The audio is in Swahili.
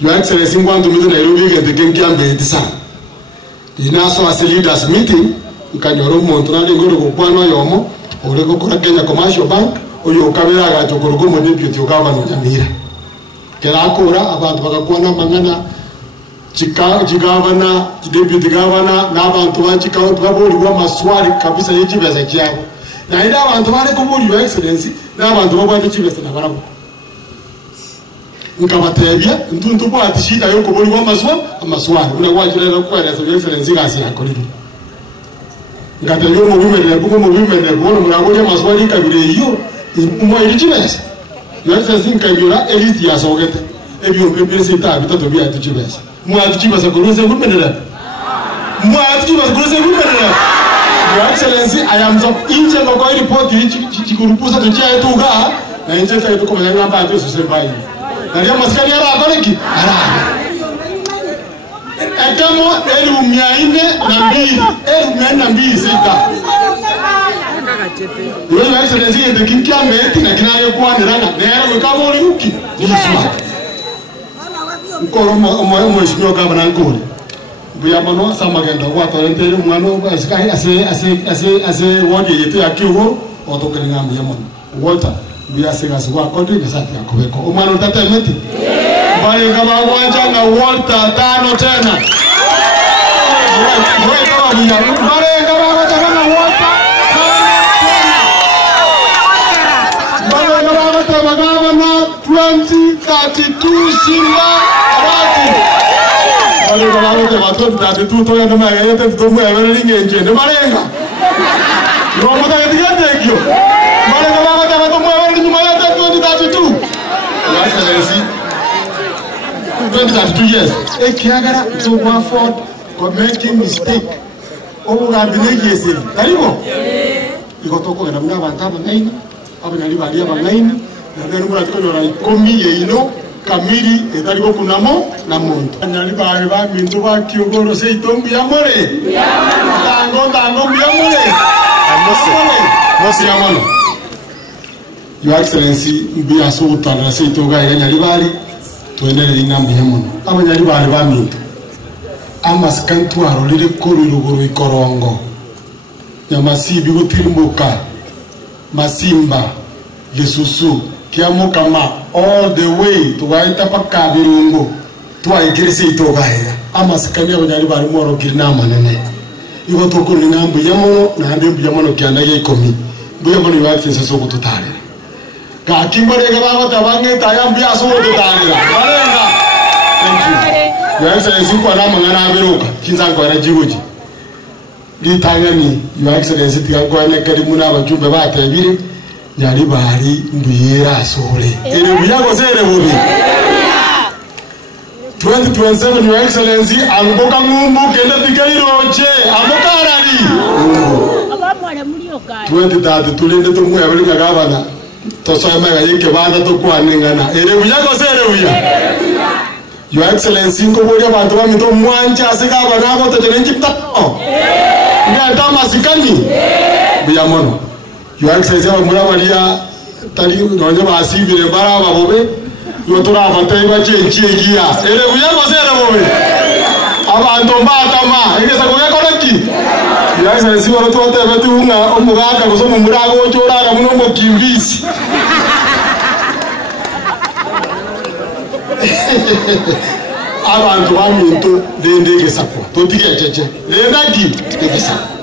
Your Excellency Ngwantu mitu Nairobi get the game kiambe etisa. Inaso as a leaders meeting, ukanyoro montrali ngoro kukwano yomo, oreko kora Kenya Commercial Bank, oyo kabira ga chokorogo mo deputy governor Nyamira. Kera akora abantu bakakwana mangana chikavana, deputy governor n'abantu bachikaho tubaburiwa maswali kabisa y'ikibeza cyabo. Na ida abantu bari kuburi Your Excellency n'abantu babanje kibeza nabarabo. Nkabatebya ntuntu bwati shida yo kuburiwa amaswali unawajira kwereza Your Excellency gasi yakorire. Ngatebyo mu bimerere kuko mu bimerere kubona muragoje amaswali kabire iyo mo y'ikibeza. Your Excellency nkayura elite yasogete ebyo mbese ta bitatu bya y'ikibeza. Mwati kibasa kuruze kumenera. Mwati kibasa kuruze kumenera. Your Excellency, I am so inje ngoko report chikurupusa tuchia etuga na inje ta etuko manya mba atu susembai. Na ya maskani ara abareki. Ara. Ekamo eru miaine na mbili. Eru miaine na mbili sita. Your Excellency ende kinkia meti na kinaye kwa niranga. Nero kabori uki. Ni smart. Nkoro mheshimiwa gavana Nkoli buyamano samagenda kwatorentele mwana asikai ase wodi yetu yakiwo otokele ngambu yamano water buyasega sigwa kodu ngasati yakobeko omwana utatemeti bali kama wanja na water tano tena wewe kama buya bali kama wanja na water bali kama wanja gavana 2032 Simba Wale kama wote watoto tatu toya na maya yote tutomwe yawelinge njende malenga. Romo taketikete kyo. Wale kama wote watomwe yawelinge nyuma yote 2032. Your Excellency 2032 years. Ekiagara to one for making mistake. Obu gabinegi yesi. Taribo. Ikotoko na mna bantaba ngaini. Abo nali balia bangaini. Na bero mura tiko na komi ye ino. Kamiri etarigo kunamo na monto nyali bawe ba mintu ba kiogoro se itombi yamore tango yamore amose yamono Your Excellency mbi asuta na se itoga ya nyali bari tuenele inambi yamono aba nyali bari ba mintu amaskantu arolire koriro ikorongo nyamasibi gutirimbuka masimba Yesusu kiamukama all the way to waita paka birungo to aikirisi itogaira amasikani abanyari bari moro kirina manene igo to kuri ngambu yamono na hande yamono kyanda yikomi buya mono yake seso kututare ka kimbare ga baba tabange tayambi aso kututare barenga thank you Your Excellency kwa na mangana abiruka kinza kwa na jigoji litangani Your Excellency tiagwa ne karimu na bajumbe batebire nyari bari mbiyera asole ere biyago sere bubi 2027 Your Excellency angoka ngumbu kende tikairoche amokarari abamwale mulioka 2030 tulende tumwe abalinga gavana tosoma yake banda tokwanengana ere biyago sere buya Your Excellency ngoboya bantu bamito mwanja asigaba nabo tetenenjipta ngata masikani biyamono Your Excellency murabalia tali nonye basibire baraba bobe yotora abatay bachenchigia ere buyago sere bobe abantu mbatama igesa kugekoreki Your Excellency waro tote betu unga omugaka gusoma murago chorara muno ngo kimbisi abantu baminto dende gesako totige cheche lenda gi gesako